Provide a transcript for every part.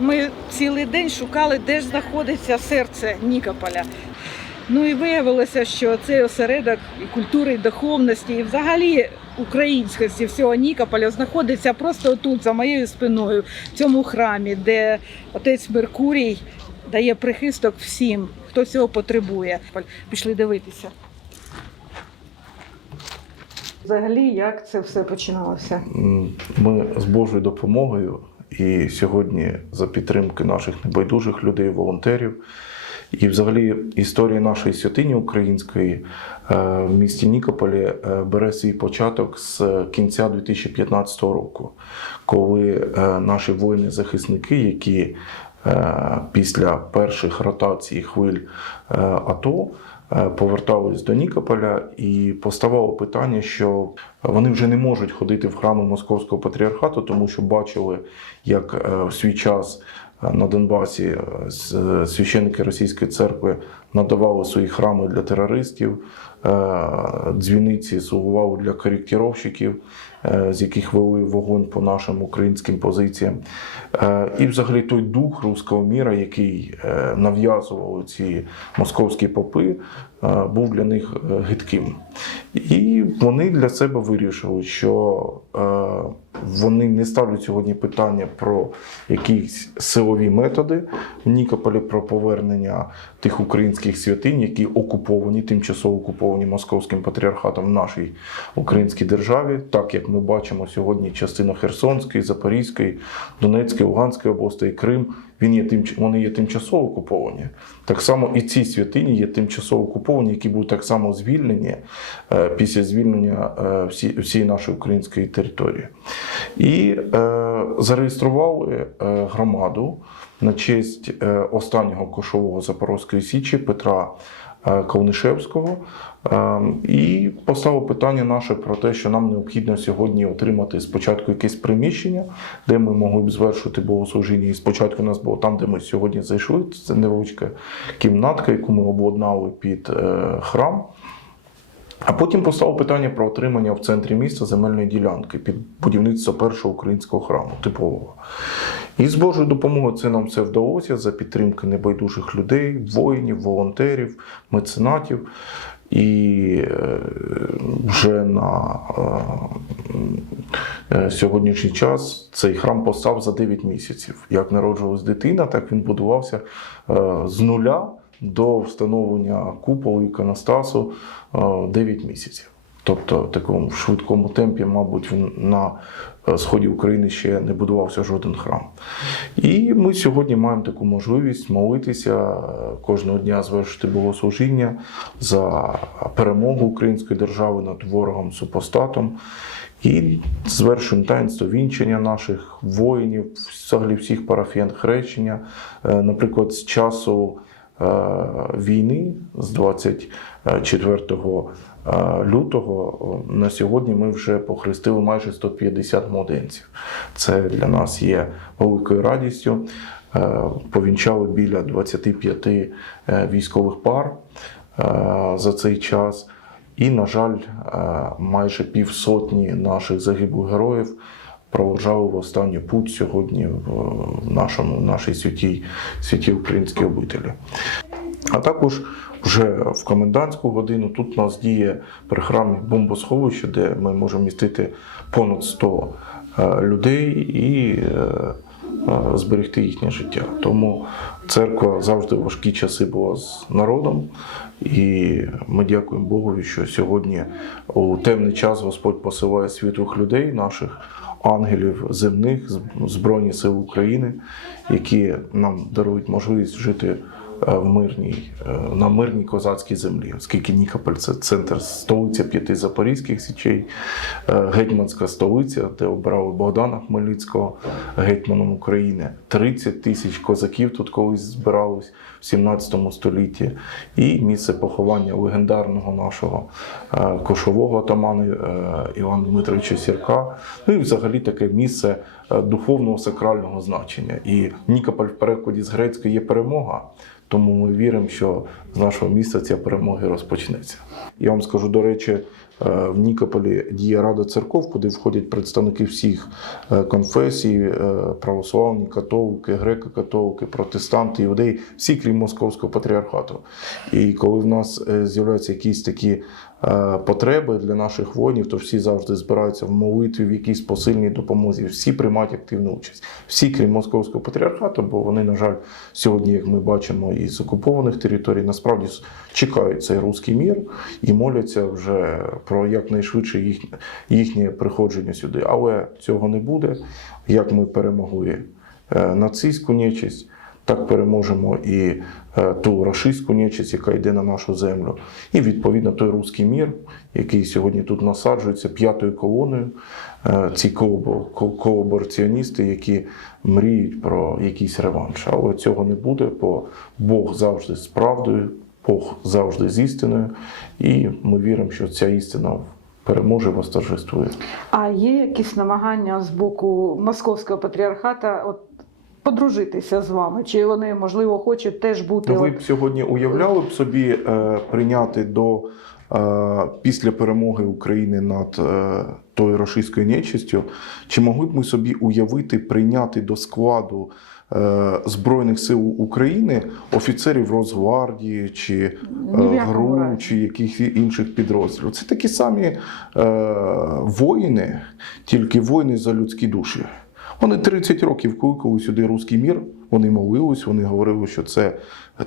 Ми цілий день шукали, де ж знаходиться серце Нікополя. Ну і виявилося, що цей осередок і культури, і духовності, і взагалі українськості всього Нікополя знаходиться просто тут, за моєю спиною, в цьому храмі, де отець Меркурій дає прихисток всім, хто цього потребує. Пішли дивитися. Взагалі, як це все починалося? Ми з Божою допомогою і сьогодні за підтримки наших небайдужих людей, волонтерів. І взагалі історія нашої святині української е, в місті Нікополі е, бере свій початок з кінця 2015 року, коли е, наші воїни-захисники, які після перших ротацій хвиль АТО повертались до Нікополя, і поставало питання, що вони вже не можуть ходити в храми Московського патріархату, тому що бачили, як е, в свій час е, на Донбасі е, священники Російської церкви надавали свої храми для терористів, е, дзвіниці слугували для коректировщиків, е, з яких вели вогонь по нашим українським позиціям. Е, І взагалі той дух руського міра, який е, нав'язували ці московські попи, е, був для них е, гидким. І вони для себе вирішили, що е, вони не ставлять сьогодні питання про якісь силові методи в Нікополі, про повернення тих українських святинь, які окуповані, тимчасово окуповані московським патріархатом в нашій українській державі, так як ми бачимо сьогодні частина Херсонської, Запорізької, Донецької, Луганської областей, Крим. Він є тим, вони є тимчасово окуповані. Так само і ці святині є тимчасово окуповані, які будуть так само звільнені е, після звільнення е, всі, всієї нашої української території. І е, зареєстрували е, громаду на честь останнього кошового Запорозької Січі Петра Ковнишевського. Е, І поставив питання наше про те, що нам необхідно сьогодні отримати спочатку якесь приміщення, де ми могли б звершити богослужіння. І спочатку у нас було там, де ми сьогодні зайшли. Це невеличка кімнатка, яку ми обладнали під е, храм. А потім постало питання про отримання в центрі міста земельної ділянки під будівництво першого українського храму, типового. І з Божою допомогою це нам все вдалося за підтримки небайдужих людей, воїнів, волонтерів, меценатів. І е, вже на е, е, сьогоднішній час цей храм постав за 9 місяців. Як народжувалась дитина, так він будувався з нуля до встановлення куполу іконостасу е, 9 місяців. Тобто в такому швидкому темпі, мабуть, на е, сході України ще не будувався жоден храм. І ми сьогодні маємо таку можливість молитися е, кожного дня звершити богослужіння за перемогу української держави над ворогом супостатом. І звершуємо таїнство вінчення наших воїнів, взагалі всіх парафіян хрещення. Е, Наприклад, з часу е, війни з 24 е, лютого на сьогодні ми вже похрестили майже 150 младенців. Це для нас є великою радістю. Е, Повінчали біля 25 е, військових пар е, за цей час. І, на жаль, е, майже півсотні наших загиблих героїв проводжали в останню путь сьогодні в нашому, нашій святій, святій українській обителі. А також вже в комендантську годину тут у нас діє при храмі бомбосховище, де ми можемо містити понад 100 е, людей і е, е, зберегти їхнє життя. Тому церква завжди в важкі часи була з народом, і ми дякуємо Богові, що сьогодні у темний час Господь посилає світлих людей, наших ангелів земних, Збройні Сили України, які нам дарують можливість жити в мирній, е, на мирній козацькій землі, оскільки Нікополь це центр столиця п'яти запорізьких січей, е, гетьманська столиця, де обрали Богдана Хмельницького гетьманом України. 30 тисяч козаків тут колись збирались в 17 столітті. І місце поховання легендарного нашого е, кошового атамана е, Івана Дмитровича Сірка. Ну і взагалі таке місце е, духовного сакрального значення. І Нікополь в перекладі з грецької є перемога. Тому ми віримо, що з нашого міста ця перемога розпочнеться. Я вам скажу, до речі, е, в Нікополі діє Рада церков, куди входять представники всіх е, конфесій, е, православні, католики, греко-католики, протестанти, іудеї, всі крім московського патріархату. І коли в нас е, з'являються якісь такі е, потреби для наших воїнів, то всі завжди збираються в молитві, в якійсь посильній допомозі. Всі приймають активну участь. Всі, крім московського патріархату, бо вони, на жаль, сьогодні, як ми бачимо, із окупованих територій, насправді чекають цей руський мір і моляться вже про якнайшвидше їхнє, їхнє приходження сюди. Але цього не буде. Як ми перемогли е, нацистську нечисть, так переможемо і е, ту рашистську нечисть, яка йде на нашу землю. І відповідно той руський мір, який сьогодні тут насаджується п'ятою колоною. Е, Ці колабораціоністи, які мріють про якийсь реванш. Але цього не буде, бо Бог завжди з правдою, Бог завжди з істиною. І ми віримо, що ця істина переможе, восторжествує. А є якісь намагання з боку московського патріархата от, подружитися з вами? Чи вони, можливо, хочуть теж бути? Ви б сьогодні уявляли б собі е, прийняти до е, після перемоги України над е, тою рашистською нечистю, чи могли б ми собі уявити прийняти до складу е, Збройних сил України офіцерів Росгвардії чи е, якому ГРУ, чи якихось інших підрозділів? Це такі самі е, воїни, тільки воїни за людські душі. Вони 30 років кликали сюди руський мір. Вони молились, вони говорили, що це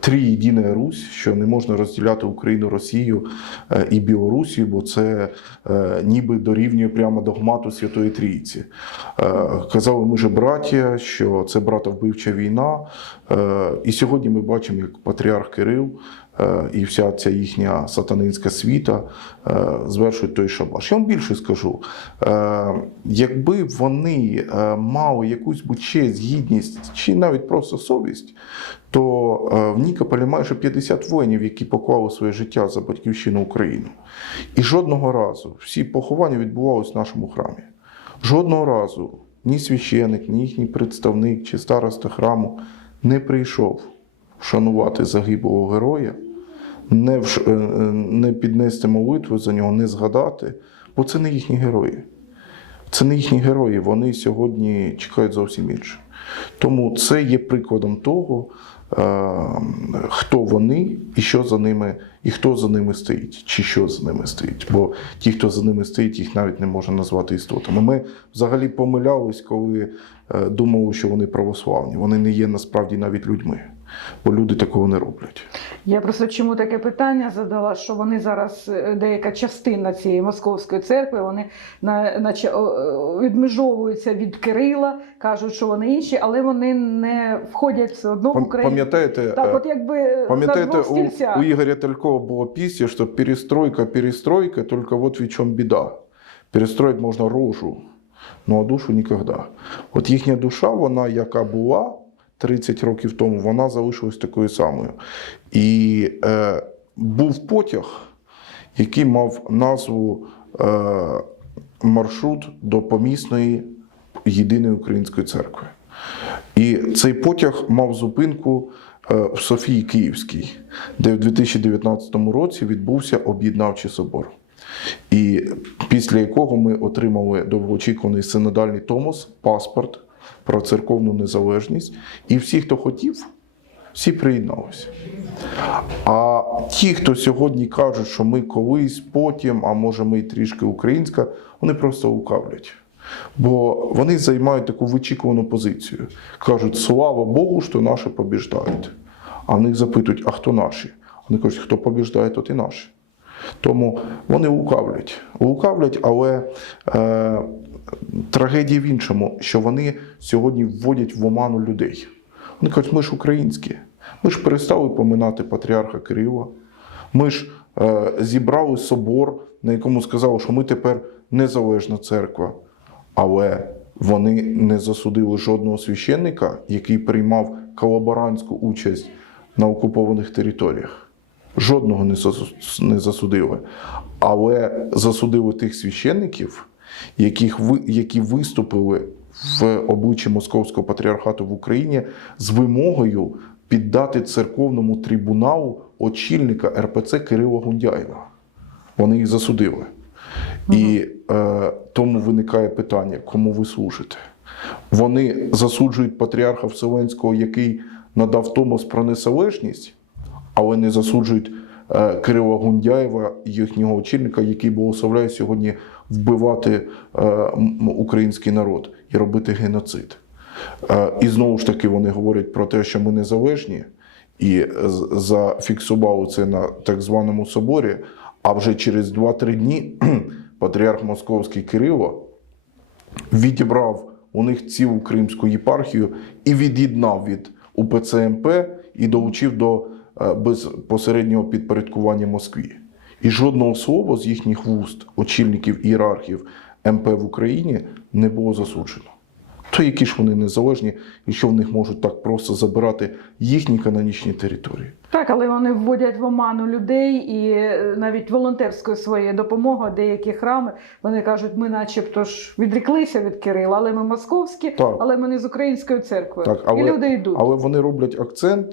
три єдина Русь, що не можна розділяти Україну, Росію е, і Білорусію, бо це е, ніби дорівнює прямо догмату Святої Трійці. Е, Казали, ми же браття, що це братовбивча війна. І сьогодні ми бачимо, як патріарх Кирил і вся ця їхня сатанинська світа звершують той шабаш. Я вам більше скажу, якби вони мали якусь честь, гідність чи навіть просто совість, то е, в Нікополі майже 50 воїнів, які поклали своє життя за батьківщину України. І жодного разу всі поховання відбувалися в нашому храмі. Жодного разу ні священик, ні їхній представник чи староста храму не прийшов вшанувати загиблого героя, не, вш... е, е, не піднести молитву за нього, не згадати, бо це не їхні герої. Це не їхні герої, вони сьогодні чекають зовсім інше. Тому це є прикладом того, хто вони і що за ними, і хто за ними стоїть, чи що за ними стоїть. Бо ті, хто за ними стоїть, їх навіть не можна назвати істотами. Ми взагалі помилялись, коли е, думали, що вони православні. Вони не є насправді навіть людьми, бо люди такого не роблять. Я просто чому таке питання задала, що вони зараз, е, деяка частина цієї московської церкви, вони на, наче, відмежовуються від Кирила, кажуть, що вони інші, але вони не входять все одно в Україну. Пам'ятаєте, Так, е, от якби Пам'ятаєте, у, у Ігоря Талькова було пісня, що перестройка, перестройка, тільки от в чому біда. Перестроїти можна рожу, ну а душу ніколи. От їхня душа, вона яка була 30 років тому, вона залишилась такою самою. І е, був потяг, який мав назву е, маршрут до помісної єдиної української церкви. І цей потяг мав зупинку е, в Софії Київській, де в 2019 році відбувся об'єднавчий собор. І після якого ми отримали довгоочікуваний синодальний томос, паспорт про церковну незалежність. І всі, хто хотів, всі приєдналися. А ті, хто сьогодні кажуть, що ми колись, потім, а може ми й трішки українська, вони просто лукавлять. Бо вони займають таку вичікувану позицію. Кажуть, слава Богу, що наші побіждають. А в них запитують, а хто наші? Вони кажуть, хто побіждає, тот і наші. Тому вони лукавлять. Лукавлять, але е, трагедія в іншому, що вони сьогодні вводять в оману людей. Вони кажуть, ми ж українські. Ми ж перестали поминати патріарха Кирила. Ми ж е, зібрали собор, на якому сказали, що ми тепер незалежна церква. Але вони не засудили жодного священника, який приймав колаборантську участь на окупованих територіях. Жодного не засудили. Але засудили тих священників, яких які виступили в обличчі Московського патріархату в Україні з вимогою піддати церковному трибуналу очільника РПЦ Кирила Гундяєва. Вони їх засудили. І е, тому виникає питання, кому ви служите. Вони засуджують патріарха Вселенського, який надав Томос про незалежність, але не засуджують е, Кирила Гундяєва, їхнього очільника, який благословляє сьогодні вбивати е, український народ і робити геноцид. Е, І знову ж таки вони говорять про те, що ми незалежні, і зафіксували це на так званому соборі. А вже через 2-3 дні патріарх Московський Кирило відібрав у них цілу Кримську єпархію і від'єднав від УПЦ МП і долучив до е, безпосереднього підпорядкування Москві. І жодного слова з їхніх вуст, очільників ієрархів МП в Україні, не було засуджено. То які ж вони незалежні, і що в них можуть так просто забирати їхні канонічні території? Так, але вони вводять в оману людей і е, навіть волонтерською своєю допомогою деякі храми вони кажуть, ми, начебто ж відріклися від Кирила, але ми московські, Так. але ми не з українською церквою. Так, але, і люди йдуть. але вони роблять акцент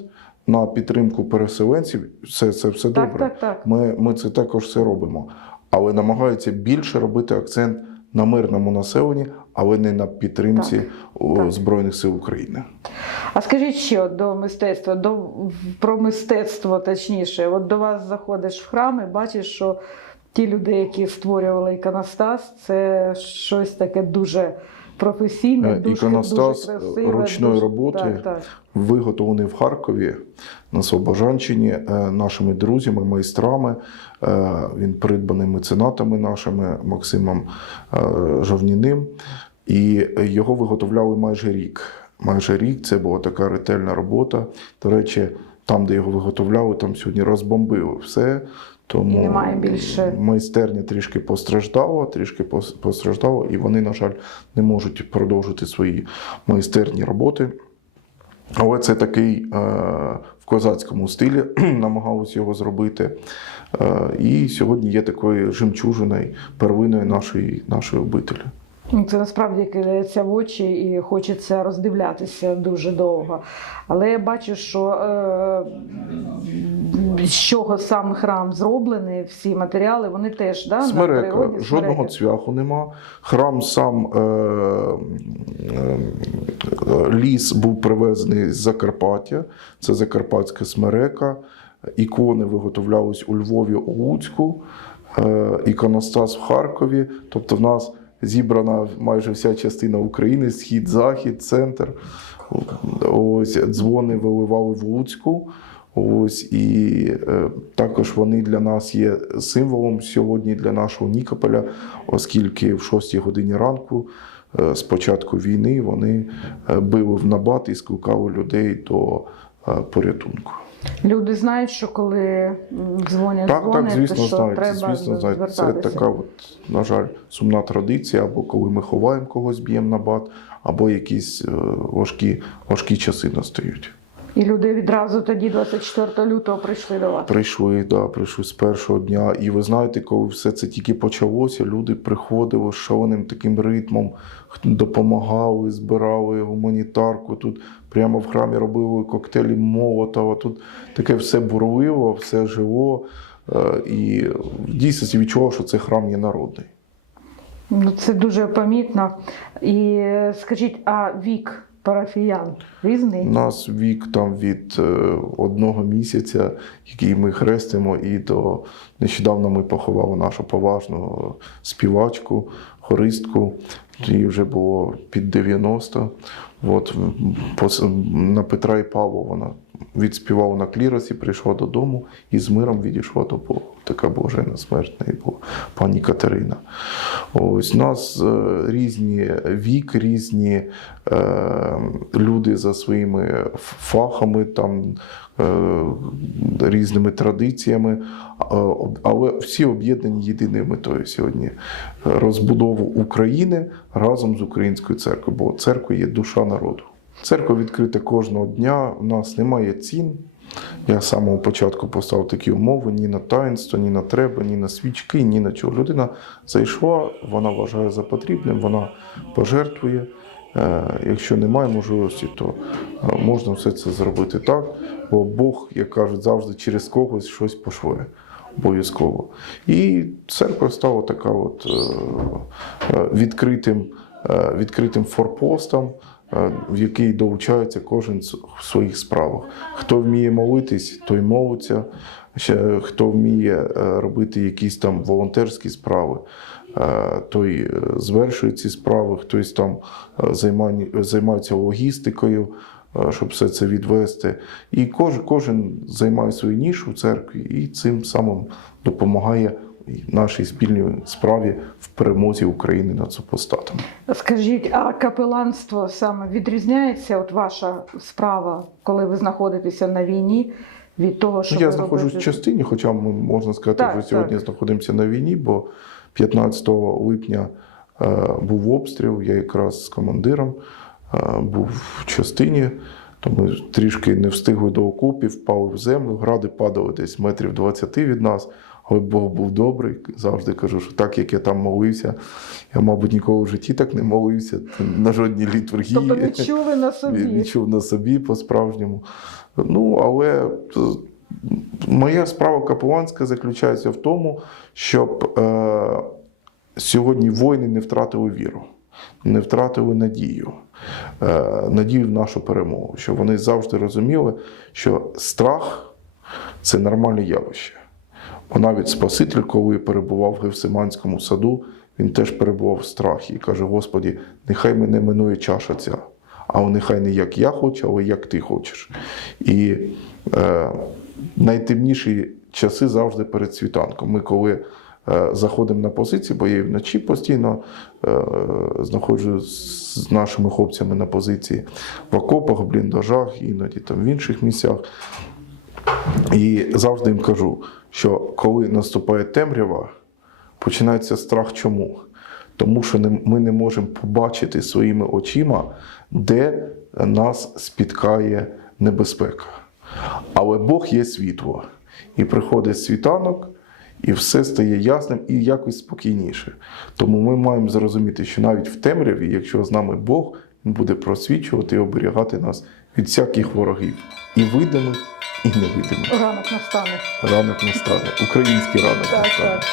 на підтримку переселенців. Все це все так, добре. так, так. Ми, ми це також все робимо. Але намагаються більше робити акцент на мирному населенні, але не на підтримці так. Збройних сил України. А скажіть ще до мистецтва, до про мистецтво точніше. От до вас заходиш в храм і бачиш, що ті люди, які створювали іконостас, це щось таке дуже професійне, Е, дуже, іконостас дуже красиве, ручної дуже- роботи. Так, так. Виготовлений в Харкові на Слобожанщині е, нашими друзями, майстрами. Е, Він придбаний меценатами нашими Максимом Жовніним. І його виготовляли майже рік. Майже рік це була така ретельна робота. До речі, там, де його виготовляли, там сьогодні розбомбили все. Тому І немає більше. майстерня трішки постраждала, трішки постраждала, і вони, на жаль, не можуть продовжити свої майстерні роботи. Але це такий е, в козацькому стилі намагалось його зробити. Е, і сьогодні є такою жемчужиною, первиною нашої, нашої обителі. Ну, Це насправді кидається в очі і хочеться роздивлятися дуже довго. Але я бачу, що е, з чого сам храм зроблений, всі матеріали, вони теж да, на Смерека, природі, жодного цвяху нема. Храм сам е, е, ліс був привезений з Закарпаття. Це Закарпатська смерека. Ікони виготовлялись у Львові, у Луцьку, е, іконостас в Харкові. Тобто в нас зібрана майже вся частина України: схід, захід, центр. Ось дзвони виливали в Луцьку. Ось і е, також вони для нас є символом сьогодні для нашого Нікополя, оскільки в 6 годині ранку, е, з війни, вони е, били в набат і скликали людей до е, порятунку. Люди знають, що коли дзвонять Так, дзвонять, так, звісно, то що знають. треба Звісно, знають. Це така, от, на жаль, сумна традиція, або коли ми ховаємо когось, б'ємо на бат, або якісь е, важкі, важкі часи настають. І люди відразу тоді, 24 лютого, прийшли до вас. Прийшли, да, прийшли з першого дня. І ви знаєте, коли все це тільки почалося, люди приходили з шаленим таким ритмом, допомагали, збирали гуманітарку. Тут прямо в храмі робили коктейлі Молотова. Тут таке все бурливо, все жило. Е, І в дійсності відчував, що це храм є народний. Ну, це дуже помітно. І е, скажіть, а вік парафіян різний? У нас вік там від е, одного місяця, який ми хрестимо, і до нещодавно ми поховали нашу поважну співачку, хористку. Їй вже було під 90. От на Петра і Павла вона відспівала на кліросі, прийшла додому і з миром відійшла до Бога. Така блаженна смерть неї була пані Катерина. Ось у нас е, різні вік, різні е, люди за своїми фахами, там, е, різними традиціями, але всі об'єднані єдиною метою сьогодні розбудову України разом з українською церквою, бо церква є душа народу. Церква відкрита кожного дня, у нас немає цін. Я з самого початку поставив такі умови: ні на таїнство, ні на треба, ні на свічки, ні на чого. Людина зайшла, вона вважає за потрібним, вона пожертвує. Е, Якщо немає можливості, то е, можна все це зробити так, бо Бог, як кажуть, завжди через когось щось пошле. обов'язково. І церква стала така от е, відкритим, відкритим форпостом, в який долучається кожен в своїх справах. Хто вміє молитись, той молиться. Хто вміє е, робити якісь там волонтерські справи, е, той е, звершує ці справи, хтось там е, займається логістикою, е, щоб все це відвести. І кожен, кожен займає свою нішу в церкві і цим самим допомагає нашій спільній справі в перемозі України над супостатами. Скажіть, а капеланство саме відрізняється? От ваша справа, коли ви знаходитеся на війні, від того, що Ну, я знаходжусь в частині, хоча ми, можна сказати, Так, що сьогодні так. знаходимося на війні, бо 15 липня е, був обстріл, я якраз з командиром е, був в частині, то ми трішки не встигли до окопів, впали в землю, гради падали десь метрів 20 від нас. Але Бог був добрий, завжди кажу, що так як я там молився, я, мабуть, ніколи в житті так не молився на жодній літургії. Тобто відчули на собі. Відчув на собі по-справжньому. Ну, але е, моя справа капеланська заключається в тому, щоб е, сьогодні воїни не втратили віру, не втратили надію, е, надію в нашу перемогу, щоб вони завжди розуміли, що страх це нормальне явище. Бо навіть Спаситель, коли перебував в Гевсиманському саду, він теж перебував в страхі і каже: Господі, нехай мене минує чаша ця, а нехай не як я хочу, але як ти хочеш. І е, найтемніші часи завжди перед світанком. Ми коли е, заходимо на позиції, бо я вночі постійно е, знаходжу з нашими хлопцями на позиції в окопах, в бліндажах, іноді там в інших місцях. І завжди їм кажу, що коли наступає темрява, починається страх чому? Тому що ми не можемо побачити своїми очима, де нас спіткає небезпека. Але Бог є світло. І приходить світанок, і все стає ясним і якось спокійніше. Тому ми маємо зрозуміти, що навіть в темряві, якщо з нами Бог, Він буде просвічувати і оберігати нас від всяких ворогів, і видимих, і невидимо. Ранок настане. Ранок настане. Український ранок Так, настане. так.